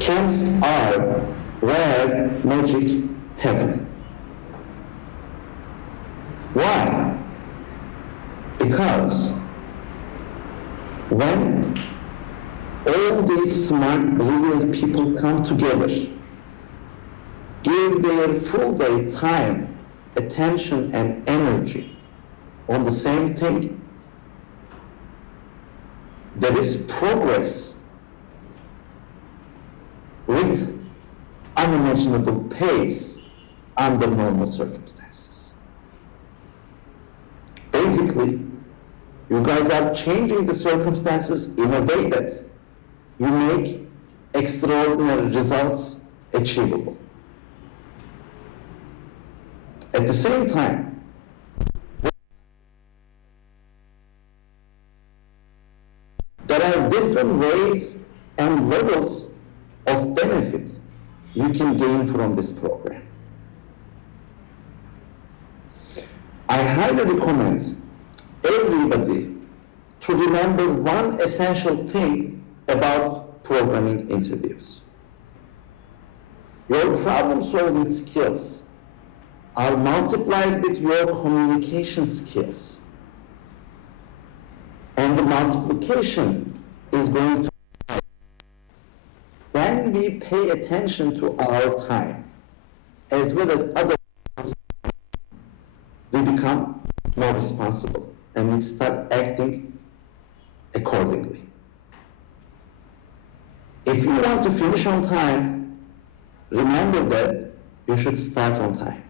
Camps are where magic happens. Why? Because when all these smart, brilliant people come together, give their full day time, attention, and energy on the same thing, there is progress with unimaginable pace under normal circumstances. Basically, you guys are changing the circumstances in a way that you make extraordinary results achievable. At the same time, there are different ways and levels of benefit you can gain from this program. I highly recommend everybody to remember one essential thing about programming interviews. Your problem-solving skills are multiplied with your communication skills. And the multiplication is going to be when we pay attention to our time, as well as other things, we become more responsible and we start acting accordingly. If you want to finish on time, remember that you should start on time.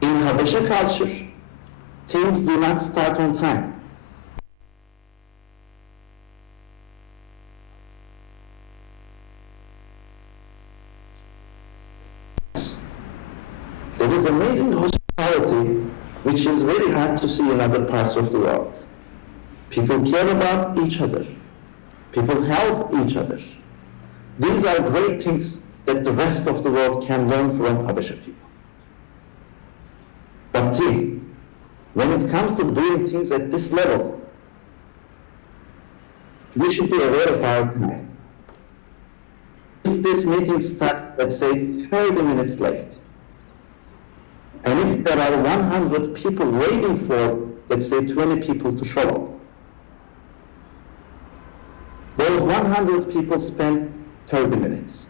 In Habesha culture, things do not start on time. There is amazing hospitality which is very hard to see in other parts of the world. People care about each other. People help each other. These are great things that the rest of the world can learn from Habesha people. But when it comes to doing things at this level, we should be aware of our time. If this meeting starts, let's say, 30 minutes late, and if there are 100 people waiting for, let's say, 20 people to show up, those 100 people spend 30 minutes.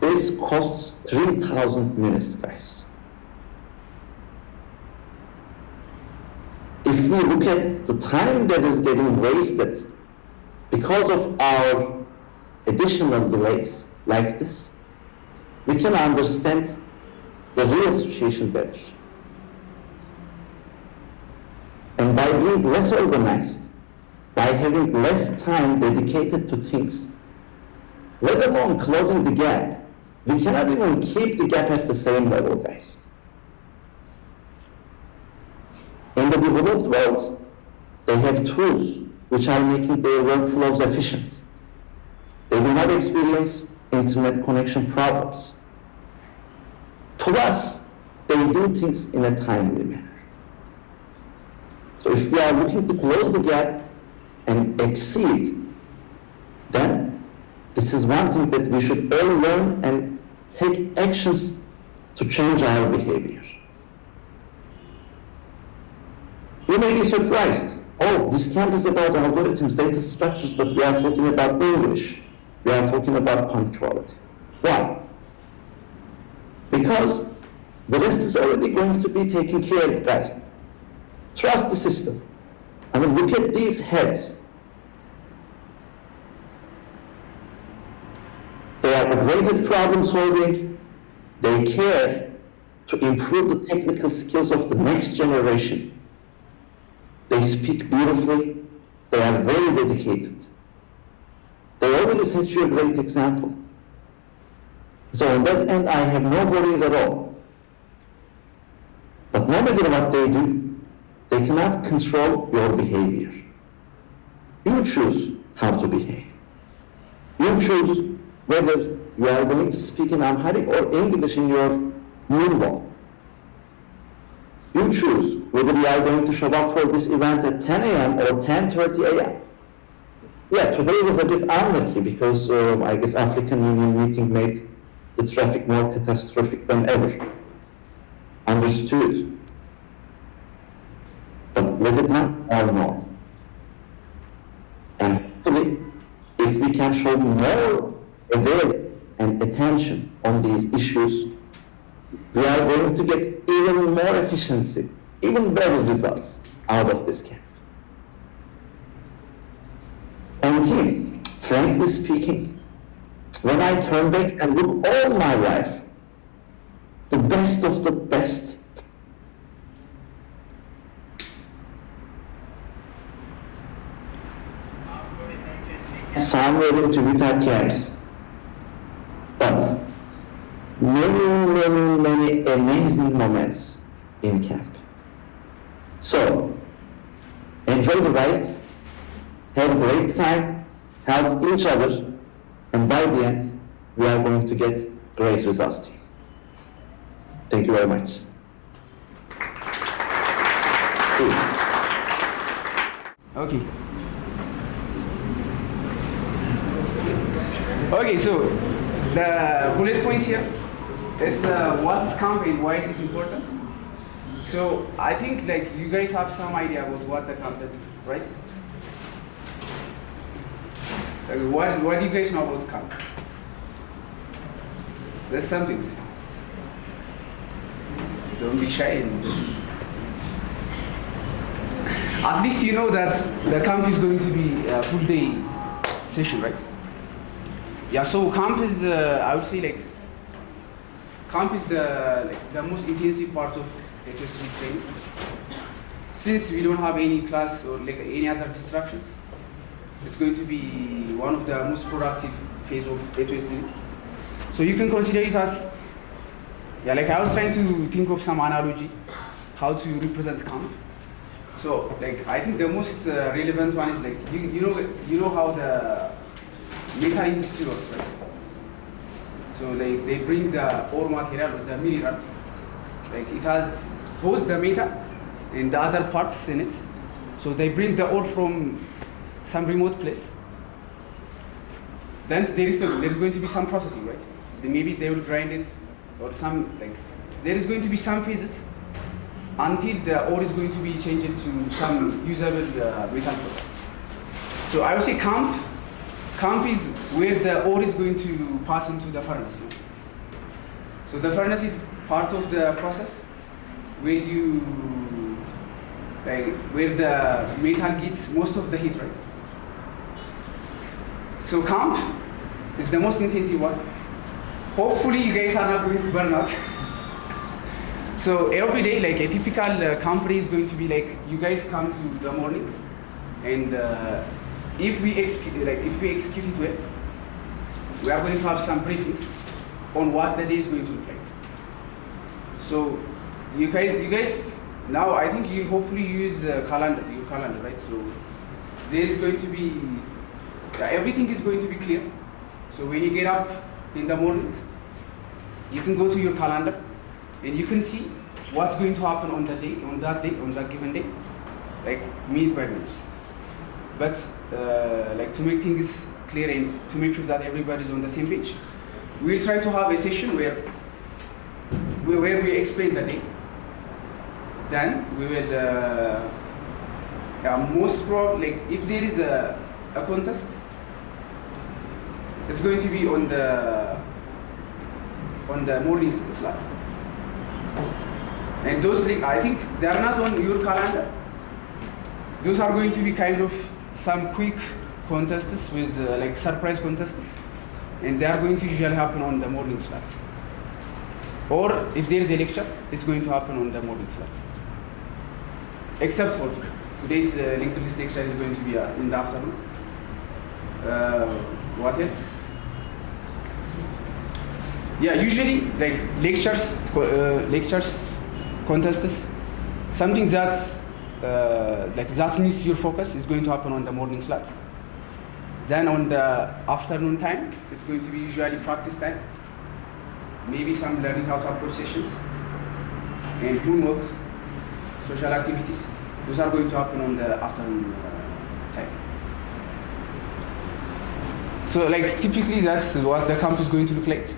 This costs 3,000 minutes, guys. If we look at the time that is getting wasted because of our additional delays like this, we can understand the real situation better. And by being less organized, by having less time dedicated to things, let alone closing the gap, we cannot even keep the gap at the same level, guys. In the developed world, they have tools which are making their workflows efficient. They do not experience internet connection problems. Plus, they do things in a timely manner. So if we are looking to close the gap and exceed, then this is one thing that we should all learn and take actions to change our behavior. You may be surprised. Oh, this camp is about algorithms, data structures, but we are talking about English. We are talking about punctuality. Why? Because the rest is already going to be taken care of, guys. Trust the system. I mean, look at these heads. They are great at problem solving. They care to improve the technical skills of the next generation. They speak beautifully. They are very dedicated. They already set you a great example. So on that end, I have no worries at all. But no matter what they do, they cannot control your behavior. You choose how to behave. You choose whether you are going to speak in Amharic or English in your moonwalk. You choose whether you are going to show up for this event at 10 a.m. or 10:30 a.m. Yeah, today was a bit unlucky because I guess African Union meeting made the traffic more catastrophic than ever. Understood. But let it not all more. And hopefully, if we can show more awareness and attention on these issues, we are going to get even more efficiency, even better results out of this camp. And team, frankly speaking, when I turn back and look all my life, the best of the best, somewhere into Utah camps, but many amazing moments in camp. So, enjoy the ride, have a great time, help each other, and by the end, we are going to get great results. Thank you very much. Okay. Okay, so the bullet points here, it's what's camp and why is it important? So I think like you guys have some idea about what the camp is, right? What do you guys know about camp? There's some things. Don't be shy and just... At least you know that the camp is going to be a full day session, right? Yeah, so camp is, I would say like, camp is the most intensive part of A2SV training. Since we don't have any class or like any other distractions, it's going to be one of the most productive phase of A2SV. So you can consider it as, yeah, like I was trying to think of some analogy, how to represent camp. So like I think the most relevant one is like, you know how the metal industry works, right? So they bring the ore material or the mineral, like it has both the metal and the other parts in it. So they bring the ore from some remote place. Then there's going to be some processing, right? Maybe they will grind it or some, like, there is going to be some phases until the ore is going to be changed to some usable metal product. So I would say camp is where the ore is going to pass into the furnace. So the furnace is part of the process where where the metal gets most of the heat, right? So camp is the most intensive one. Hopefully you guys are not going to burn out. So every day, like a typical camp day is going to be like, you guys come to the morning, and if we execute it well, we are going to have some briefings on what the day is going to look like. So you guys now, I think you hopefully use your calendar, right? So there is going to be, everything is going to be clear. So when you get up in the morning, you can go to your calendar and you can see what's going to happen on that given day, like minute by minute. But like to make things clear and to make sure that everybody is on the same page, we'll try to have a session where we explain the day. Then we will, most probably, like if there is a contest, it's going to be on the morning slots. And those, I think they are not on your calendar. Those are going to be kind of some quick contests with like surprise contests, and they are going to usually happen on the morning slots. Or if there is a lecture, it's going to happen on the morning slots. Except for today. Today's linked list lecture is going to be in the afternoon. What else? Yeah, usually like lectures, contests, something that's that needs your focus is going to happen on the morning slot. Then on the afternoon time, it's going to be usually practice time. Maybe some learning how to approach sessions and moonwalks, social activities. Those are going to happen on the afternoon time. So like typically that's what the camp is going to look like.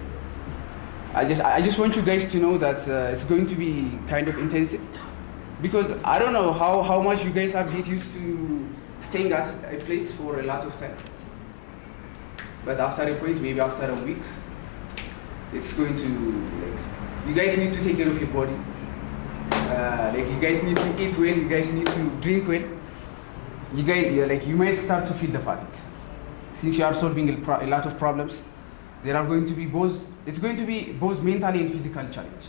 I just want you guys to know that it's going to be kind of intensive, because I don't know how much you guys have get used to staying at a place for a lot of time. But after a point, maybe after a week, it's going to, like, you guys need to take care of your body. Like you guys need to eat well, you guys need to drink well. You might start to feel the fatigue. Since you are solving a lot of problems, there are going to be it's going to be both mentally and physical challenge.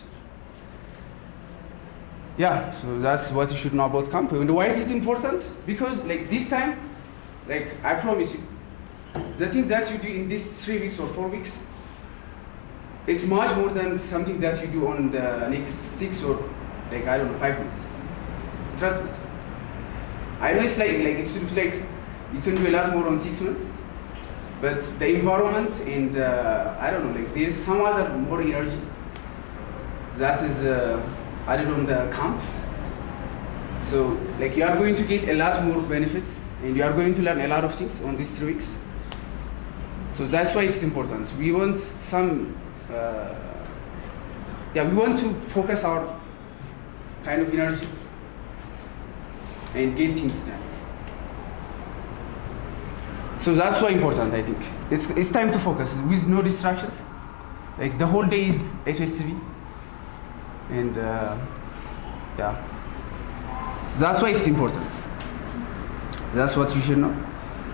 Yeah, so that's what you should know about camp. And why is it important? Because like this time, like I promise you, the things that you do in these 3 weeks or 4 weeks, it's much more than something that you do on the next 6 or 5 weeks. Trust me. I know it's like it looks like you can do a lot more on 6 months, but the environment and there's some other more energy that is added on the camp. So like you are going to get a lot more benefits and you are going to learn a lot of things on these 3 weeks. So that's why it's important. We want we want to focus our kind of energy and get things done. So that's why important, I think. It's time to focus with no distractions. Like the whole day is A2SV. And that's why it's important. That's what you should know.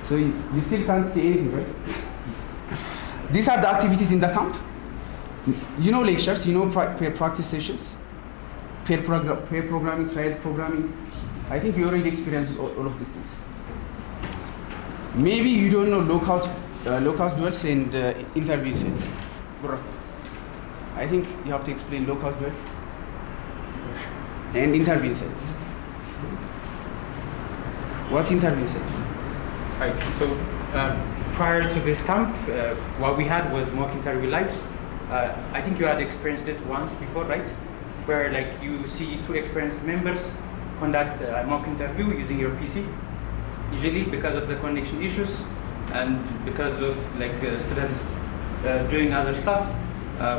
So you still can't see anything, right? These are the activities in the camp. You know lectures, you know pair practice sessions, pair programming, trial programming. I think you already experienced all of these things. Maybe you don't know lockout duels and interview sets. I think you have to explain lockout duels and interview sets. What's interview sets? Right, so prior to this camp, what we had was mock interview lives. I think you had experienced it once before, right? Where like you see 2 experienced members conduct a mock interview using your PC. Usually because of the connection issues and because of like students doing other stuff,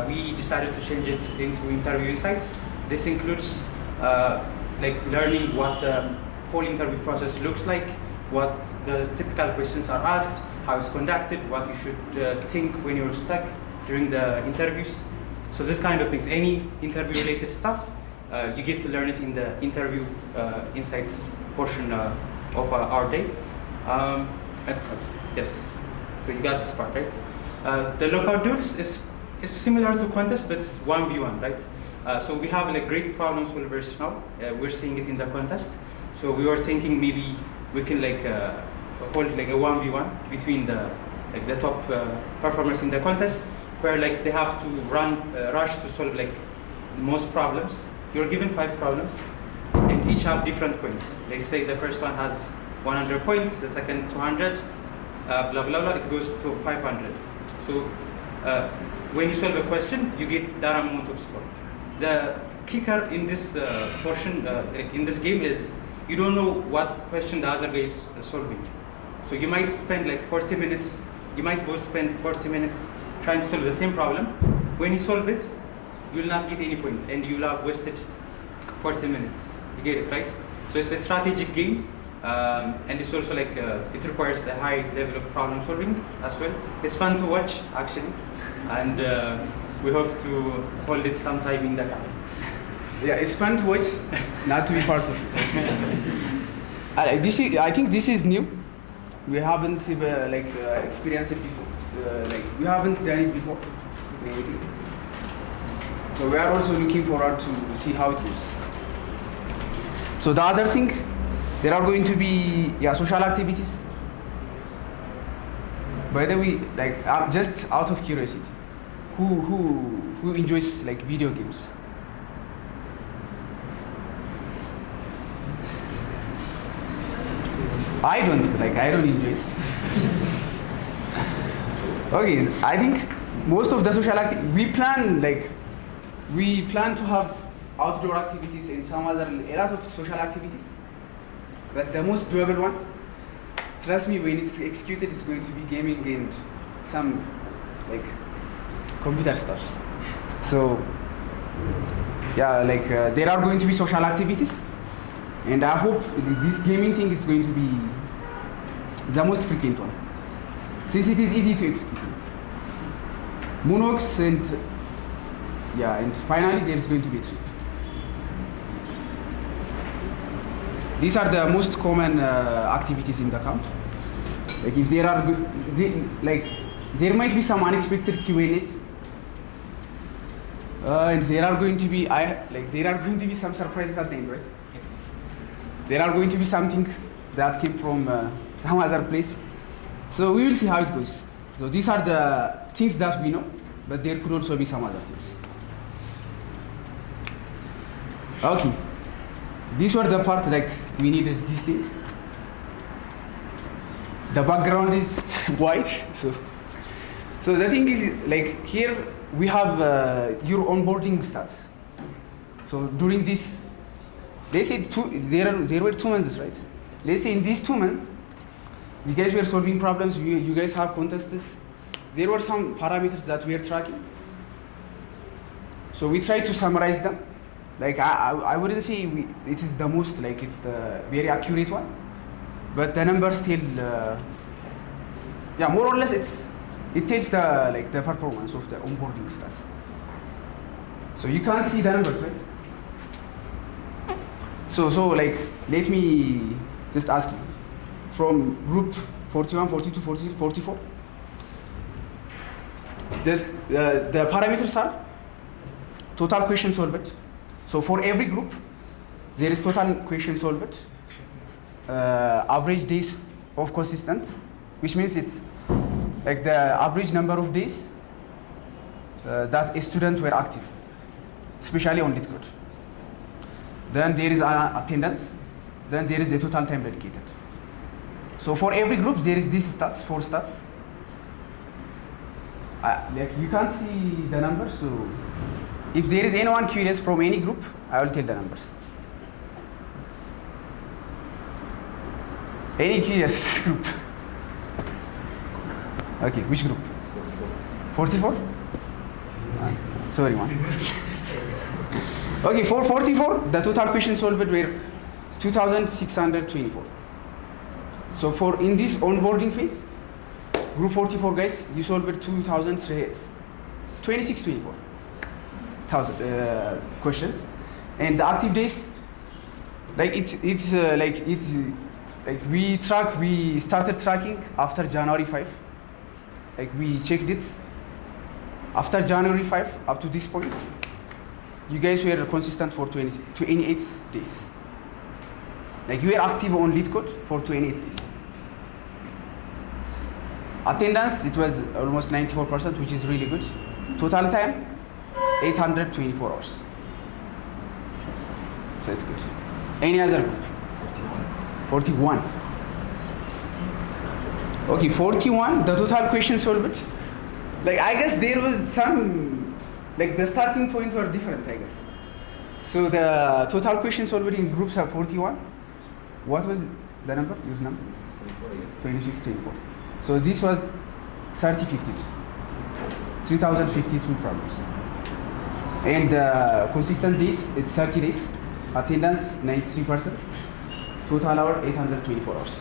we decided to change it into interview insights. This includes like learning what the whole interview process looks like, what the typical questions are asked, how it's conducted, what you should think when you're stuck during the interviews. So this kind of things, any interview related stuff, you get to learn it in the interview insights portion of our day. Yes, so you got this part, right? The lockout duels is similar to contest, but it's 1v1, right? So we have like great problem solvers now. We're seeing it in the contest. So we were thinking maybe we can like hold like a 1v1 between the top performers in the contest, where like they have to rush to solve like most problems. You're given 5 problems, and each have different points. They say the first one has 100 points, the second 200, blah blah blah. It goes to 500. So when you solve a question, you get that amount of score. The kicker in this portion, in this game, is you don't know what question the other guy is solving. So you might spend like 40 minutes. You might both spend 40 minutes trying to solve the same problem. When you solve it, you will not get any point, and you will have wasted 40 minutes. You get it, right? So it's a strategic game, and it's also like it requires a high level of problem solving as well. It's fun to watch actually, and we hope to hold it sometime in the camp. Yeah, it's fun to watch, not to be part of it. I think this is new. We haven't experienced it before. We haven't done it before. So we are also looking forward to see how it goes. So the other thing, there are going to be social activities. By the way, just out of curiosity, who enjoys like video games? I don't enjoy it. Okay, I think most of the social activities, we plan to have outdoor activities and a lot of social activities. But the most doable one, trust me, when it's executed, it's going to be gaming and some like computer stuff. So yeah, like there are going to be social activities, and I hope this gaming thing is going to be the most frequent one, since it is easy to execute. Moonwalks and finally there is going to be a trip. These are the most common activities in the camp. Like if there are there might be some unexpected Q&As, and there are going to be some surprises at the end, right? Yes. There are going to be some things that came from some other place. So we will see how it goes. So these are the things that we know, but there could also be some other things. Okay. These were the part like we needed this thing. The background is white, so the thing is like here we have your onboarding stats. So during this, they said there were 2 months, right? Let's say in these 2 months, you guys were solving problems. You guys have contests. There were some parameters that we are tracking. So we try to summarize them. Like I wouldn't say it is the most, like it's the very accurate one, but the numbers still, more or less it tells the performance of the onboarding stats. So you can't see the numbers, right? So like let me just ask you, from group 41, 42, 43, 44, just the parameters are total question solved. So for every group, there is total question solved, average days of consistent, which means it's like the average number of days that a student were active, especially on LeetCode. Then there is attendance, then there is the total time dedicated. So for every group, there is these stats, 4 stats. Like you can't see the numbers, so if there is anyone curious from any group, I will tell the numbers. Any curious group? Okay, which group? 44? Sorry, one. Okay, for 44, the total questions solved were 2,624. So for in this onboarding phase, group 44 guys, you solved 2624. Questions, and the active days, like we started tracking after January 5. Like we checked it after January 5 up to this point. You guys were consistent for 28 days. Like you were active on LeetCode for 28 days. Attendance, it was almost 94%, which is really good. Total time, 824 hours. So it's good. Any other group? 41. Okay, 41, the total question solved. Like I guess there was some, like the starting point were different, I guess. So the total question solved in groups are 41. What was the number? Your number? 26, 24. So this was 3,052 problems. And consistent days, it's 30 days. Attendance, 93%. Total hour, 824 hours.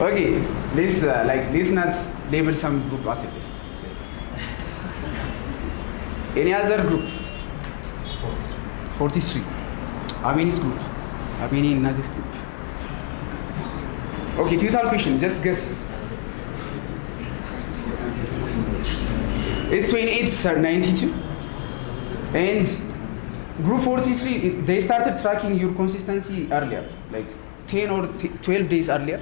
Okay, let's not label some group as a list. Yes. Any other group? 43. Armeni's group. Armenian Nazis group. Okay, total question, just guess. It's 28, sir, 92. And group 43, they started tracking your consistency earlier, like 10 or 12 days earlier.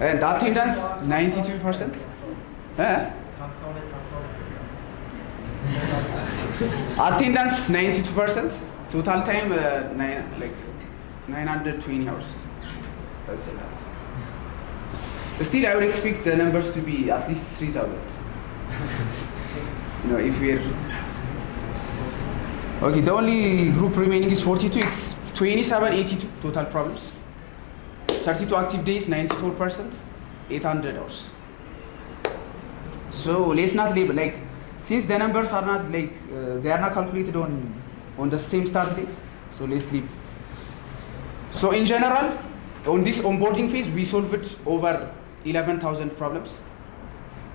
And attendance, 92%. Attendance, 92%. Total time, 920 hours. That's a lot. Still, I would expect the numbers to be at least 3,000. You know, if we're... Okay, the only group remaining is 42. It's 2782 total problems. 32 active days, 94%, 800 hours. So let's not label, like, since the numbers are not like, they are not calculated on the same start date, so let's leave. So in general, on this onboarding phase, we solved over 11,000 problems,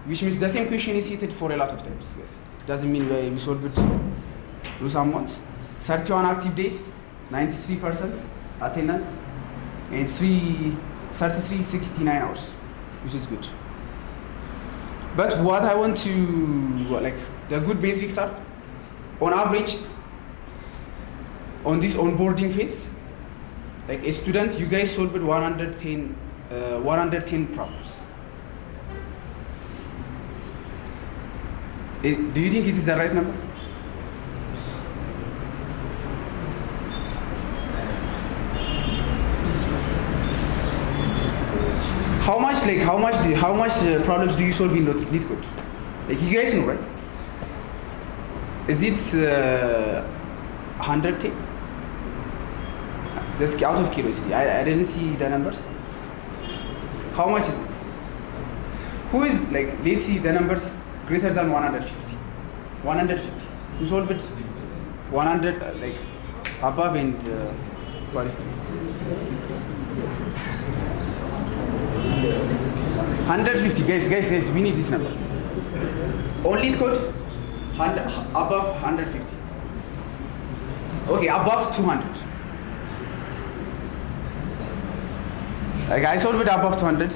which means the same question is hit for a lot of times. Yes, doesn't mean we solved it through some months. 31 active days, 93% attendance, and 3369 hours, which is good. But what I want to, like, the good metrics are, on average, on this onboarding phase, like a student, you guys solved 110 problems. Do you think it is the right number? How much problems do you solve in lead code? Like, you guys know, right? Is it 110? Just out of curiosity, I didn't see the numbers. How much is it? Who is, like, let's see the numbers greater than 150. 150. Who solved it? 100, like, above and what is it? 150, guys, we need this number. On lead code, above 150. Okay, above 200. Like, I solved it above 200.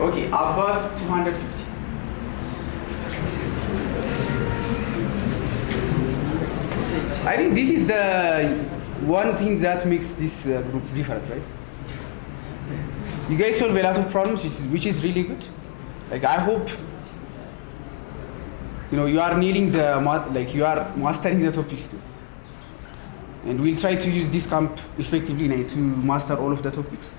Okay, above 250. I think this is the one thing that makes this group different, right? You guys solve a lot of problems, which is really good. Like, I hope, you are nailing you are mastering the topics too. And we'll try to use this camp effectively now to master all of the topics.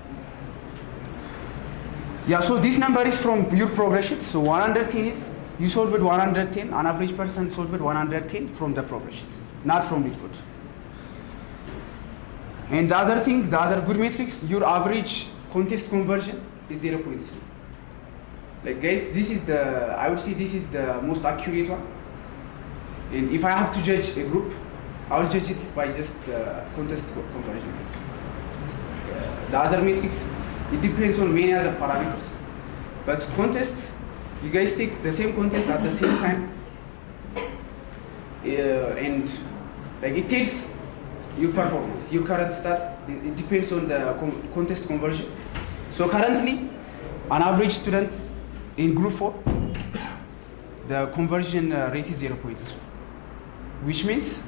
Yeah, so this number is from your progression. So 110 is, you solved 110, an average person solved 110 from the progression, not from lead code. And the other thing, the other good metrics, your average contest conversion is 0.3. Like, guys, I would say this is the most accurate one. And if I have to judge a group, I'll judge it by just contest conversion rate. The other metrics, it depends on many other parameters. But contests, you guys take the same contest at the same time, and like, it takes your performance, your current stats. It depends on the contest conversion. So currently, an average student in group 4, the conversion rate is 0.3, which means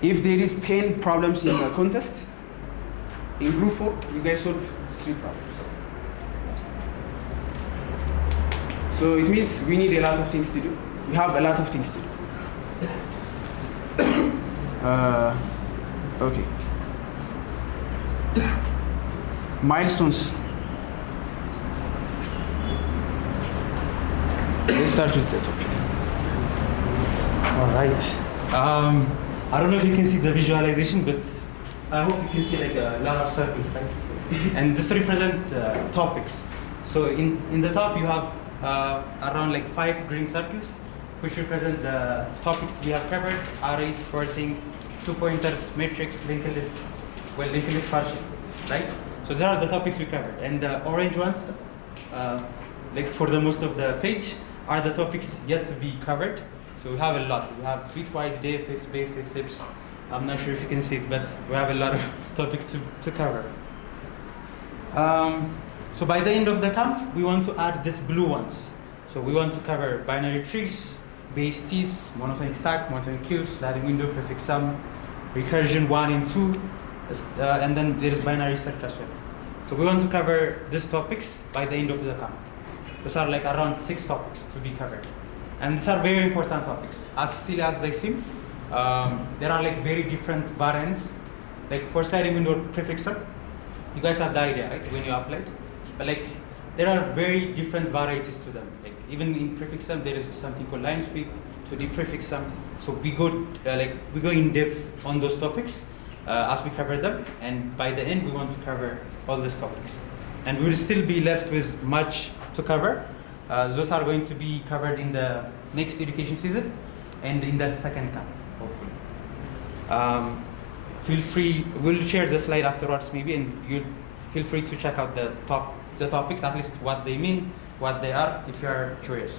if there is 10 problems in the contest, in group 4, you guys solve 3 problems. So it means we need a lot of things to do. We have a lot of things to do. Okay. Milestones. Let's start with the topic. All right. I don't know if you can see the visualization, but I hope you can see like a lot of circles, right? And this represent topics. So in the top you have around like 5 green circles, which represent the topics we have covered: arrays, sorting, 2 pointers, matrix, linked list, linked list partial, right? So these are the topics we covered. And the orange ones, like for the most of the page, are the topics yet to be covered. So we have a lot. We have bitwise, dayfix, bayfix, SIPs. I'm not sure if you can see it, but we have a lot of topics to cover. So by the end of the camp, we want to add these blue ones. So we want to cover binary trees, base T's, monotonic stack, monotonic queues, sliding window, prefix sum, recursion 1 and 2, and then there is binary search as well. So we want to cover these topics by the end of the camp. Those are like around 6 topics to be covered. And these are very important topics. As silly as they seem, there are like very different variants. Like for sliding window prefix sum, you guys have the idea, right, when you applied. But like, there are very different varieties to them. Like even in prefix sum, there is something called line sweep, 2D prefix sum. So we go in depth on those topics as we cover them, and by the end we want to cover all these topics. And we will still be left with much to cover. Those are going to be covered in the next education season and in the second term, hopefully. Feel free, we'll share the slide afterwards maybe, and you feel free to check out the topics, at least what they mean, what they are, if you are curious.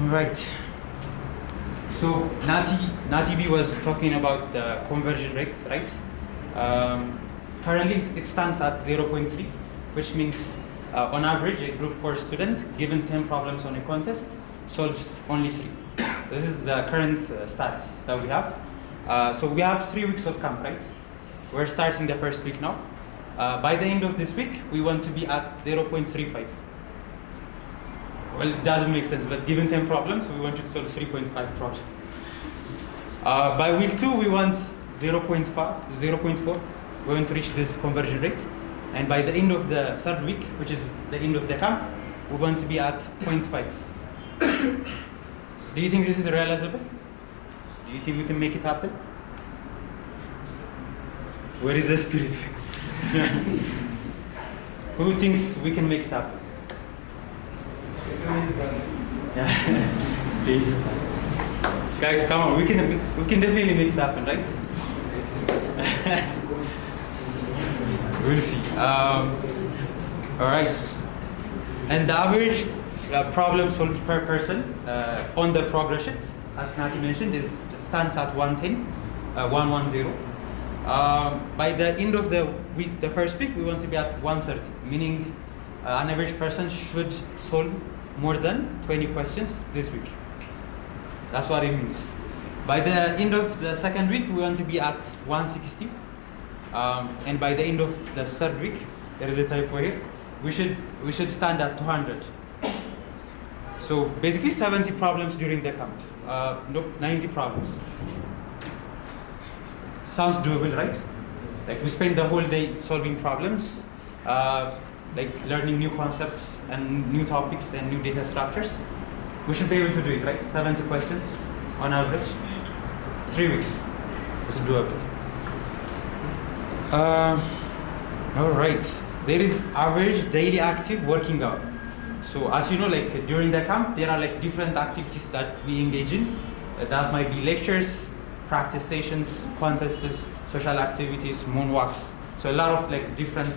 All right. So Nati B was talking about the conversion rates, right? Currently it stands at 0.3, which means on average a group 4 student given 10 problems on a contest solves only 3. This is the current stats that we have. So we have 3 weeks of camp, right? We're starting the first week now. By the end of this week, we want to be at 0.35. Well, it doesn't make sense, but given 10 problems, we want to solve 3.5 problems. By week 2, we want 0.4. We want to reach this conversion rate. And by the end of the third week, which is the end of the camp, we want to be at 0.5. Do you think this is realizable? Do you think we can make it happen? Where is the spirit? Who thinks we can make it happen? Guys, come on, we can definitely make it happen, right? We'll see. All right. And the average problem solved per person on the progression, as Nati mentioned, stands at 110, 110. By the end of the week, the first week, we want to be at 130, meaning an average person should solve more than 20 questions this week. That's what it means. By the end of the second week, we want to be at 160. And by the end of the third week, there is a typo here, we should stand at 200. So basically 70 problems during the camp. Nope, 90 problems. Sounds doable, right? Like we spend the whole day solving problems, like learning new concepts and new topics and new data structures. We should be able to do it, right? 70 questions on average. 3 weeks. It's doable. All right. There is average daily active working hour. So as you know, like during the camp, there are like different activities that we engage in. That might be lectures, practice sessions, contests, social activities, moonwalks. So a lot of like different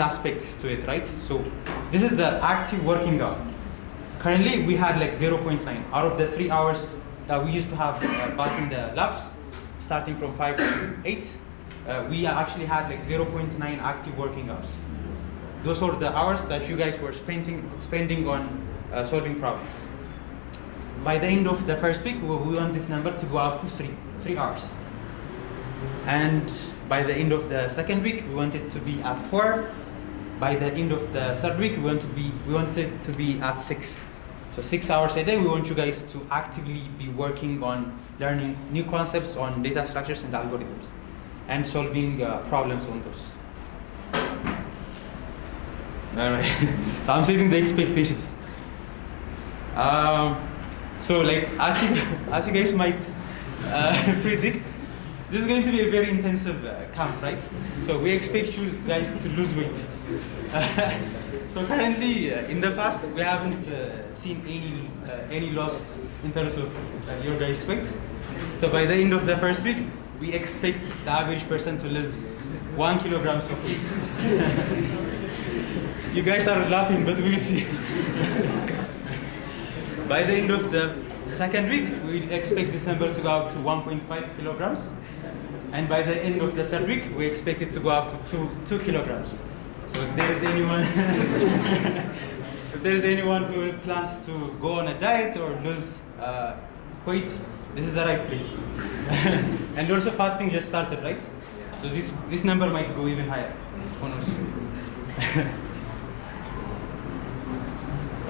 aspects to it, right? So this is the active working hour. Currently, we had like 0.9 out of the 3 hours that we used to have back in the labs, starting from 5 to 8. We actually had like 0.9 active working hours. Those are the hours that you guys were spending on solving problems. By the end of the first week, we want this number to go up to 3 hours. And by the end of the second week, we want it to be at 4. By the end of the third week, we want it to be at 6. So 6 hours a day, we want you guys to actively be working on learning new concepts on data structures and algorithms and solving problems on those. All right, so I'm setting the expectations. So like as you guys might predict, this is going to be a very intensive camp, right? So we expect you guys to lose weight. So currently, in the past, we haven't seen any loss in terms of your guys' weight. So by the end of the first week, we expect the average person to lose 1 kilogram of weight. You guys are laughing, but we'll see. By the end of the second week, we expect this number to go up to 1.5 kilograms. And by the end of the third week, we expect it to go up to 2 kilograms. So if there is anyone who plans to go on a diet or lose weight, this is the right place. And also fasting just started, right? So this number might go even higher. Who knows?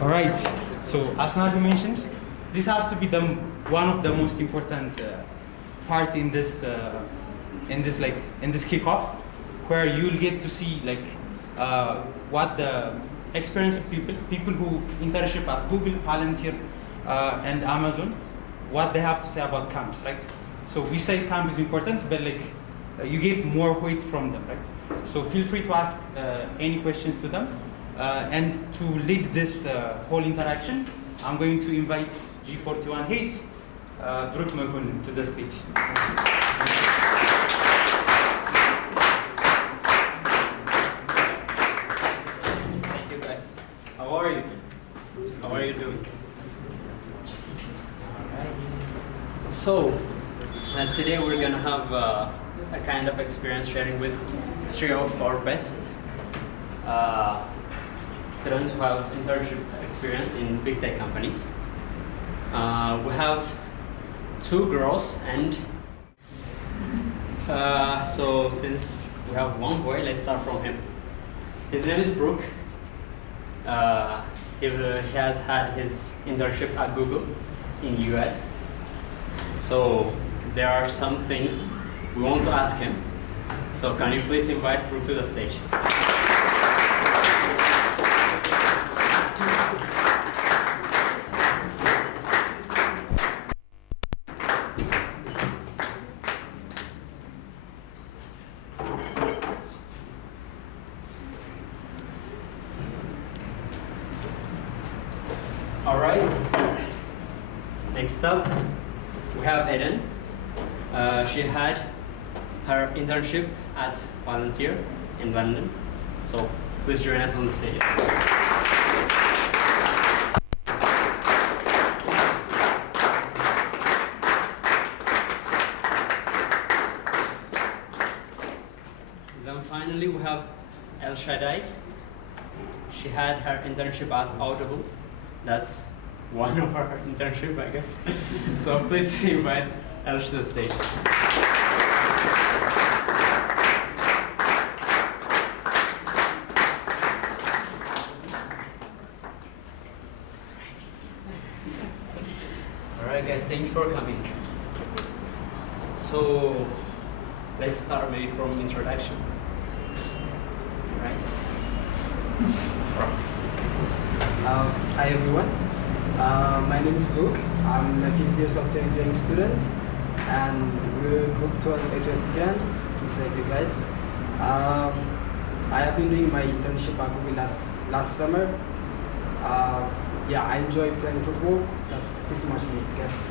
All right. So as Nazi mentioned, this has to be one of the most important part in this kickoff, where you'll get to see like what the experience of people who internship at Google, Palantir, and Amazon, what they have to say about camps, right? So we say camp is important, but like you get more weight from them, right? So feel free to ask any questions to them. And to lead this whole interaction, I'm going to invite G41 head, Brooke McConan, to the stage. Thank you, guys. How are you? How are you doing? All right. So, today we're gonna have a kind of experience sharing with three of our best students who have internship experience in big tech companies. We have two girls and so since we have one boy, let's start from him. His name is Brooke. He has had his internship at Google in US. So there are some things we want to ask him. So can you please invite Brooke to the stage? All right. Next up, we have Eden. She had her internship at Volunteer in London. So please join us on the stage. Then finally we have El Shaddai. She had her internship at Audible. That's one of our internship, I guess. So please invite El to the stage. Alright guys, thank you for coming. So let's start maybe from introduction. Right. Hi everyone, my name is Brooke. I'm a 5th year software engineering student and we're group 12 A2SV, just like you guys. I have been doing my internship at Google last summer. Yeah, I enjoy playing football. That's pretty much me, I guess.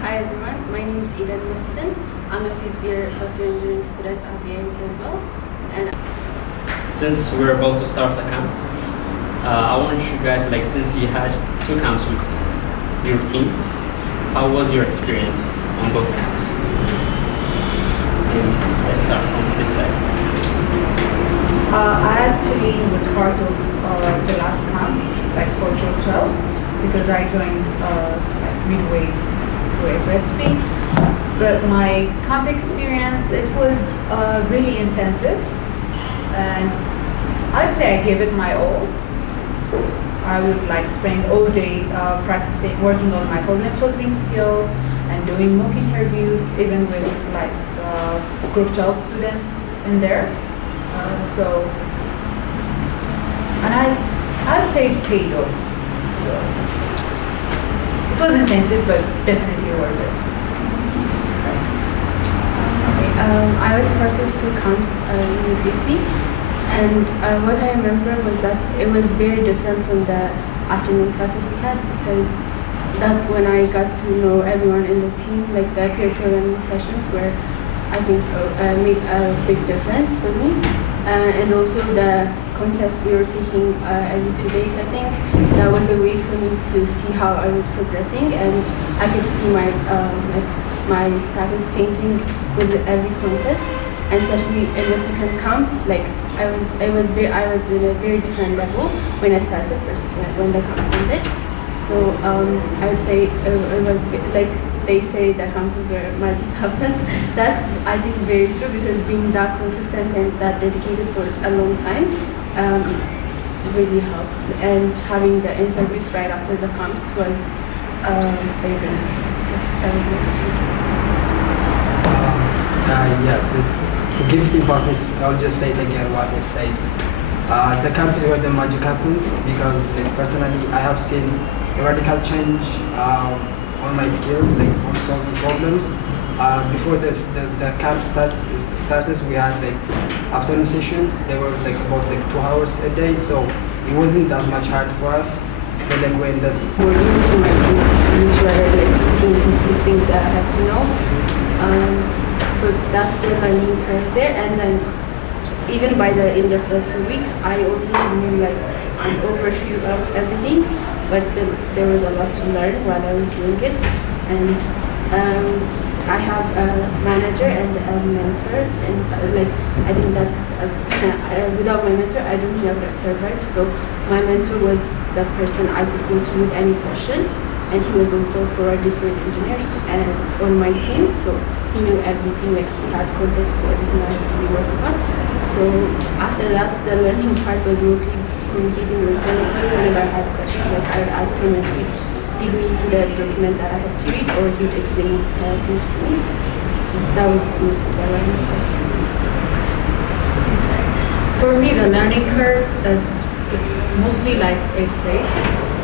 Hi everyone, my name is Eden Mesfin. I'm a 5th year software engineering student at the AAU as well. And since we're about to start a camp, I want you guys, like, since you had two camps with your team, how was your experience on those camps? And let's start from this side. I actually was part of the last camp, like for Group 12, because I joined like midway through A2SV. But my camp experience, it was really intensive, and I would say I gave it my all. I would like spend all day practicing, working on my problem solving skills and doing mock interviews, even with like Group 12 students in there. And I'd say it paid off. So it was intensive, but definitely worth it. I was part of two camps in ATSV, and what I remember was that it was very different from the afternoon classes we had, because that's when I got to know everyone in the team, like the peer-to-learning sessions where I think made a big difference for me. And also the contest we were taking every 2 days, I think, that was a way for me to see how I was progressing, and I could see my my status changing with every contest, and especially in the second camp. Like I was in a very different level when I started versus when the camp ended. So I would say it was like they say that campus where magic happens. That's, I think, very true, because being that consistent and that dedicated for a long time really helped. And having the interviews right after the camps was very beneficial. So that was my experience. Yeah, this to give the process, I'll just say again what they say. The camp is where the magic happens because like, personally I have seen a radical change on my skills, like on solving problems. Before the camp started, we had like afternoon sessions. They were like about like 2 hours a day, so it wasn't that much hard for us. But like when the more into my team, into other like team-specific things that I have to know. So that's the learning curve there, and then even by the end of the 2 weeks, I only knew like an overview of everything, but still there was a lot to learn while I was doing it. And I have a manager and a mentor, and like I think that's without my mentor, I don't think I would have survived. So my mentor was the person I could go to with any question, and he was also for different engineers and on my team, so he knew everything. Like he had context to everything I had to be working on. So after that, the learning part was mostly communicating with him whenever I had questions. Like I would ask him and he'd lead me to the document that I had to read, or he'd explain things to me. That was mostly the learning part. For me, the learning curve, it's mostly like I'd say,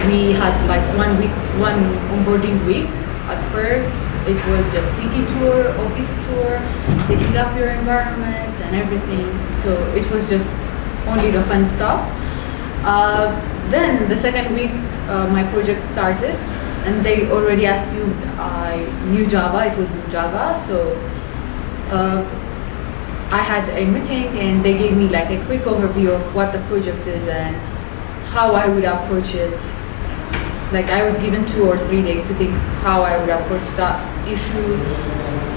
we had like 1 week, one onboarding week. At first, it was just city tour, office tour, setting up your environment and everything. So it was just only the fun stuff. Then the second week, my project started, and they already assumed I knew Java. It was in Java, so I had a meeting, and they gave me like a quick overview of what the project is and how I would approach it. Like I was given 2 or 3 days to think how I would approach that issue.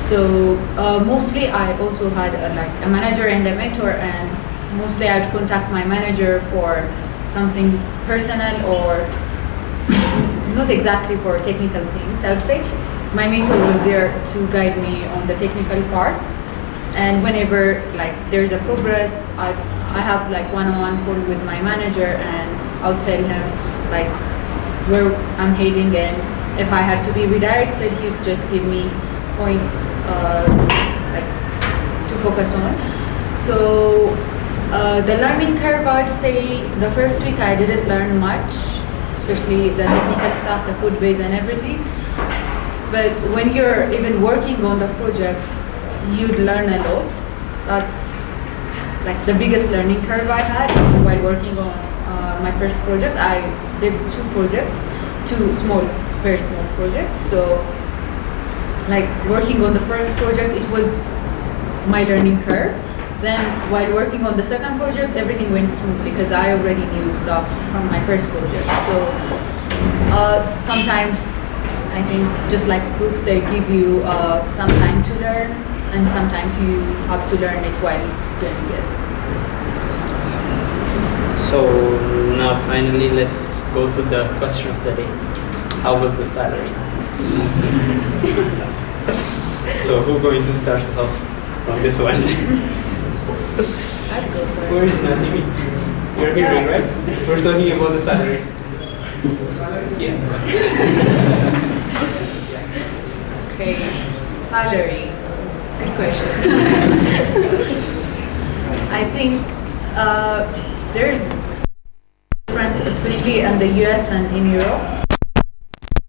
So mostly I also had like a manager and a mentor, and mostly I'd contact my manager for something personal or not exactly for technical things, I would say. My mentor was there to guide me on the technical parts, and whenever like there's a progress, I have like one-on-one call with my manager, and I'll tell him like where I'm heading, and if I had to be redirected, he'd just give me points like to focus on. So the learning curve, I'd say the first week I didn't learn much, especially the technical stuff, the code base and everything. But when you're even working on the project, you'd learn a lot. That's like the biggest learning curve I had while working on my first project. I did 2 projects, 2 small, very small projects. So like working on the first project, it was my learning curve. Then while working on the second project, everything went smoothly because I already knew stuff from my first project. So sometimes I think just like Brooke, they give you some time to learn, and sometimes you have to learn it while doing it. So now finally let's go to the question of the day. How was the salary? So who's going to start us off on this one? Where is Natimi? You're hearing, right? We're talking about the salaries. Yeah. Okay, salary. Good question. I think there's difference, especially in the US and in Europe,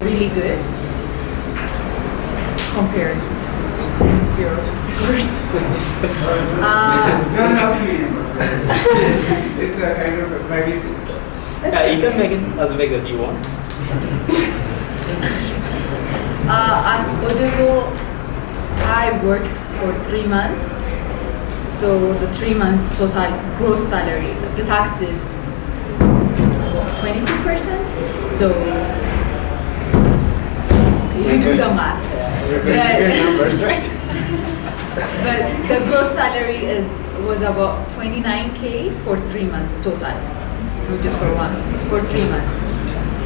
really good compared to Europe, of course. It's a kind of a private. You can make it as big as you want. At Audible, I worked for 3 months. So the 3 months total gross salary, the tax is 22%. So you do the math. Your numbers, right? But the gross salary was about 29K for 3 months total, not just for 1 month, for 3 months.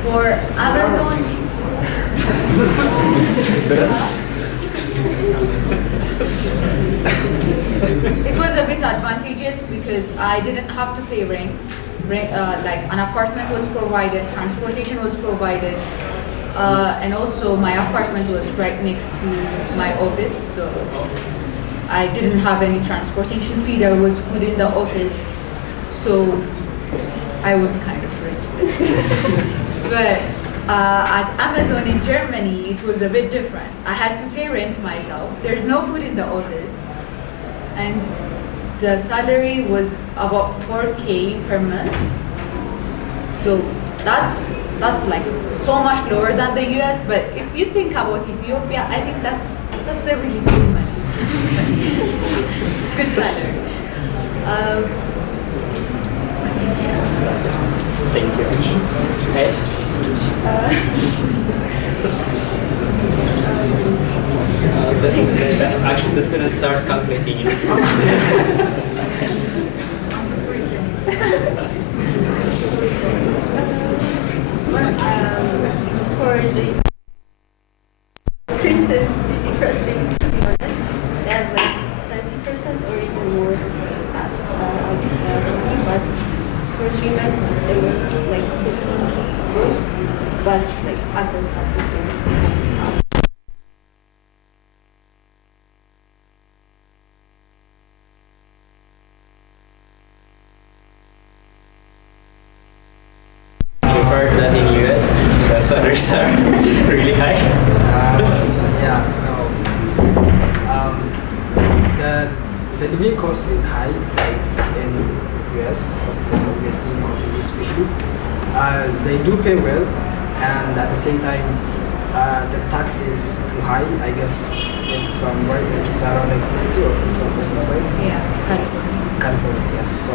For Amazon, it was a bit advantageous because I didn't have to pay rent. Like an apartment was provided, transportation was provided, and also my apartment was right next to my office, so I didn't have any transportation fee. There was food in the office, so I was kind of rich then. But at Amazon in Germany, it was a bit different. I had to pay rent myself. There's no food in the office. And the salary was about 4K per month. So that's like so much lower than the US, but if you think about Ethiopia, I think that's a really good money. Good salary. Thank you. Actually, the students start calculating. For the screens, it's really frustrating, to be honest. They have like 30% or even more apps but for streamers, it was like 15K gross, but like after taxes, they was half. You've heard that in US, the salaries are really high. Yeah, so the living cost is high, like in US, like obviously Mountain especially. They do pay well, and at the same time, the tax is too high. I guess if I'm right, like it's around like 40 or 41%, right? Yeah, California. California, yes. So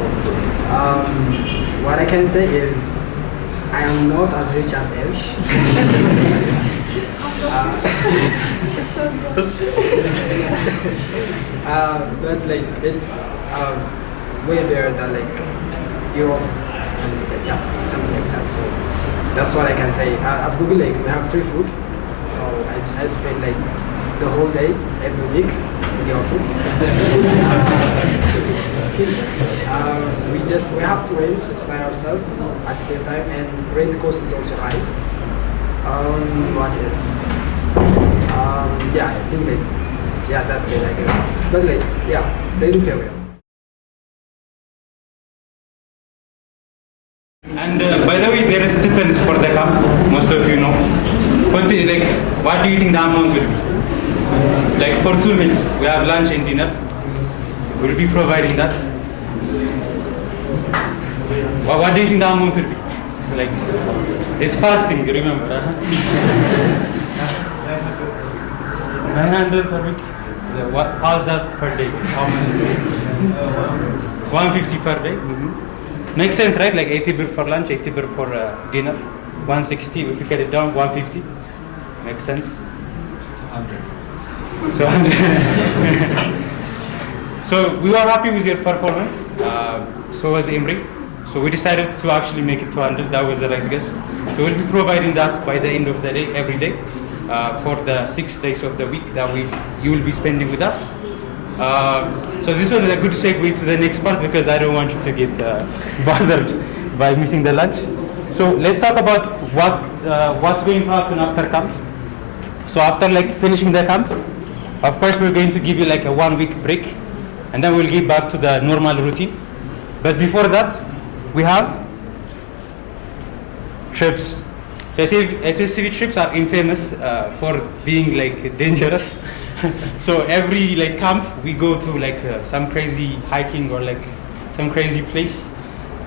what I can say is I am not as rich as Elsh. It's so good. But like it's way better than like Europe and yeah, something like that. So that's what I can say. At Google, like we have free food, so I spend like the whole day every week in the office. We have to rent by ourselves at the same time, and rent cost is also high. What else? Yeah, I think like yeah, that's it, I guess. But like yeah, they do pay well. And by the way, there is stipends for the camp. Most of you know. What do you think the amount will be? Like for 2 meals, we have lunch and dinner. We'll be providing that. What do you think the amount will be? Like, it's fasting, remember? 900 per week. How's that per day? How many? 150 per day. Mm-hmm. Makes sense, right? Like 80 birr for lunch, 80 birr for dinner. 160. If you get it down, 150. Makes sense. 100. So 100. So we were happy with your performance. So was Imri. So we decided to actually make it 200. That was the right guess. So we'll be providing that by the end of the day, every day, for the 6 days of the week that you will be spending with us. So this was a good segue to the next part because I don't want you to get bothered by missing the lunch. So let's talk about what's going to happen after camp. So after like finishing the camp, of course we're going to give you like a 1 week break, and then we'll get back to the normal routine. But before that, we have trips. So A2SV trips are infamous for being like dangerous. So every like camp we go to like some crazy hiking or like some crazy place,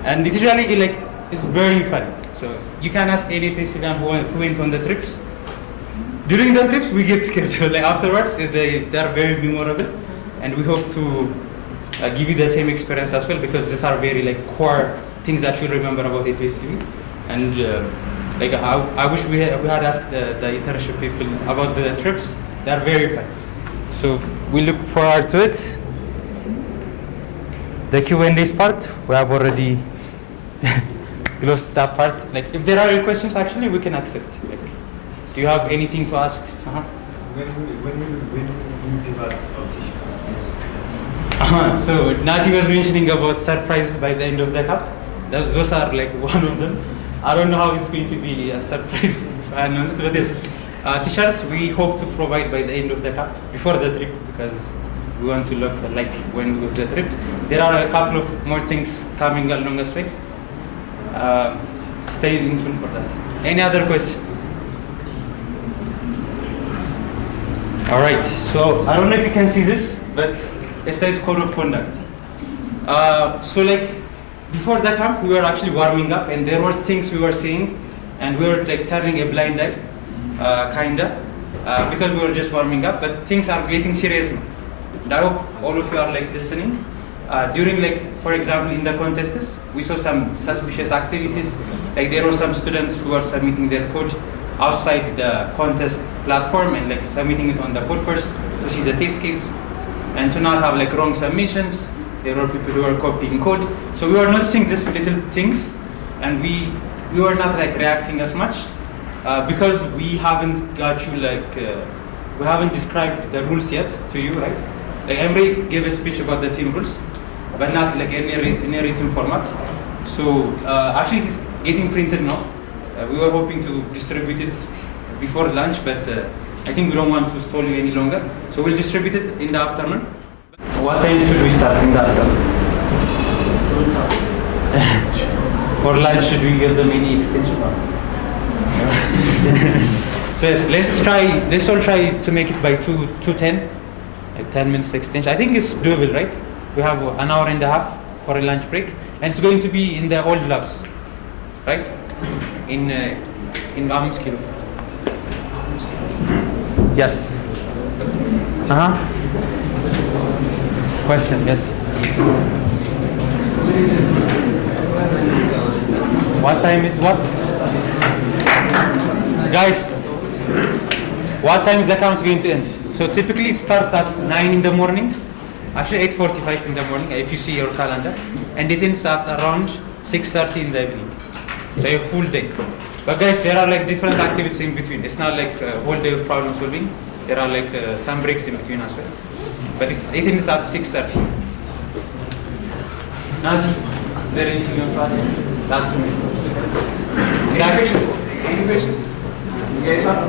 and it's usually like it's very fun. So you can ask any A2SV who went on the trips. During the trips we get scared, so like afterwards they are very memorable, and we hope to give you the same experience as well, because these are very like core things that you remember about A2SV. And like I wish we had asked the internship people about the trips. They are very fun. So we look forward to it. The Q&A part, we have already closed that part. Like if there are any questions, actually we can accept. Like, do you have anything to ask? When will you give us our t-shirts? So Nati was mentioning about surprises by the end of the cup. Those are like one of them. I don't know how it's going to be a surprise if I announced with this. T-shirts we hope to provide by the end of the cup, before the trip, because we want to look like when we go to the trip. There are a couple of more things coming along as well. stay in tune for that. Any other question? All right, so I don't know if you can see this, but it says code of conduct. So like before the camp, we were actually warming up, and there were things we were seeing, and we were like turning a blind eye, kinda, because we were just warming up. But things are getting serious now. And I hope all of you are like listening. During like, for example, in the contests, we saw some suspicious activities. Like there were some students who were submitting their code outside the contest platform and like submitting it on the code first to see the test case and to not have like wrong submissions. There were people who were copying code. So we were noticing these little things, and we were not like reacting as much because we haven't got you like, we haven't described the rules yet to you, right? Like Emre gave a speech about the team rules, but not like in a written format. So actually it's getting printed now. We were hoping to distribute it before lunch, but I think we don't want to stall you any longer. So we'll distribute it in the afternoon. What time should we start in the afternoon? For lunch, should we give them any extension? So yes, let's all try to make it by 2:10, like 10 minutes extension. I think it's doable, right? We have an hour and a half for a lunch break, and it's going to be in the old labs, right? In Amskilo. Yes. Question, yes. What time is what? Guys, what time is the camp going to end? So typically it starts at 9 in the morning, actually 8:45 in the morning if you see your calendar, and it ends at around 6:30 in the evening. So a full day. But guys, there are like different activities in between. It's not like a whole day of problem solving. There are like some breaks in between as well. But it ends at 6:30. Nanti, is there anything you want to add? Last minute. Any questions? Any questions? You guys have?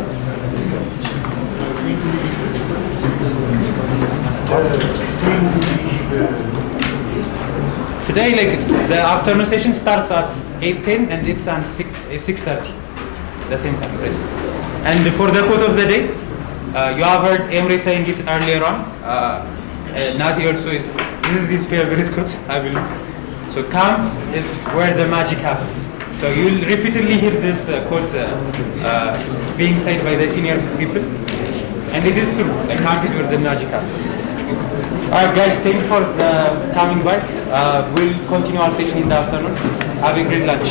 Today, like the afternoon session starts at 8:10 and it's at 6:30. The same time, right? And for the quote of the day, you have heard Emre saying it earlier on. Nati also this is his favorite quote. So camp is where the magic happens. So you will repeatedly hear this quote being said by the senior people, and it is true. Like camp is where the magic happens. All right, guys, thank you for coming back. We'll continue our session in the afternoon. Have a great lunch.